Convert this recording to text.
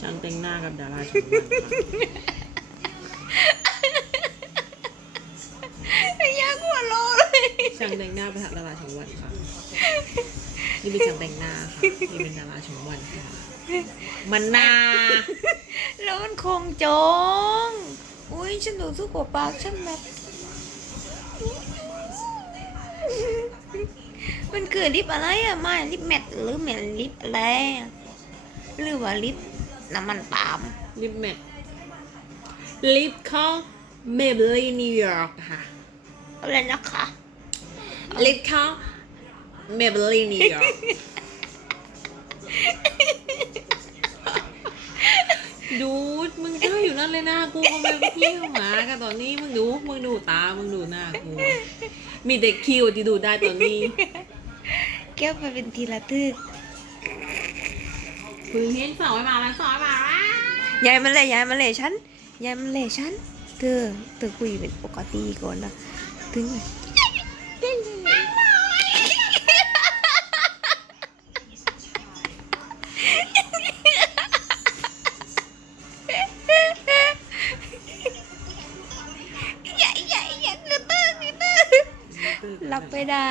ช่างแต่งหน้ากับดาราช่องวันค่ะอยากหัวโลเลยช่างแต่งหน้าไปหาดาราช่องวันค่ะ นี่เป็นช่างแต่งหน้าค่ะ นี่เป็นดาราช่องวันค่ะ มันนาแล้วมันคงจง อุ้ยฉันรู้สึกว่าปากฉันแบบมันคือลิปอะไรอะไมาลิปแมทหรือแมทลิปอะไรหรือว่าลิป น้ำมันปาล์มลิปแมทลิปของเมเบลีนิวยอร์กค่ะอะไรนะคะลิปของเมเบลีนิวยอร์กดูดมึงเจ้าอยู่นั่นเลยหน้ากูเขาไม่พี่เข้ามากันตอนนี้มึงดูมึงดูตามึงดูหน้ากูมีแต่คิวที่ดูได้ตอนนี้ แก้วไปเป็นทีละทึก พึ่งเห็นสาวมาแล้วสาวมาแล้วยายมันเลยยายมันเลยฉันยายมันเลยฉันเธอเธอคุยเป็นปกติก่อนนะถึงอย่าอย่าอย่ากระตื้อนี่ตื้อรับไม่ได้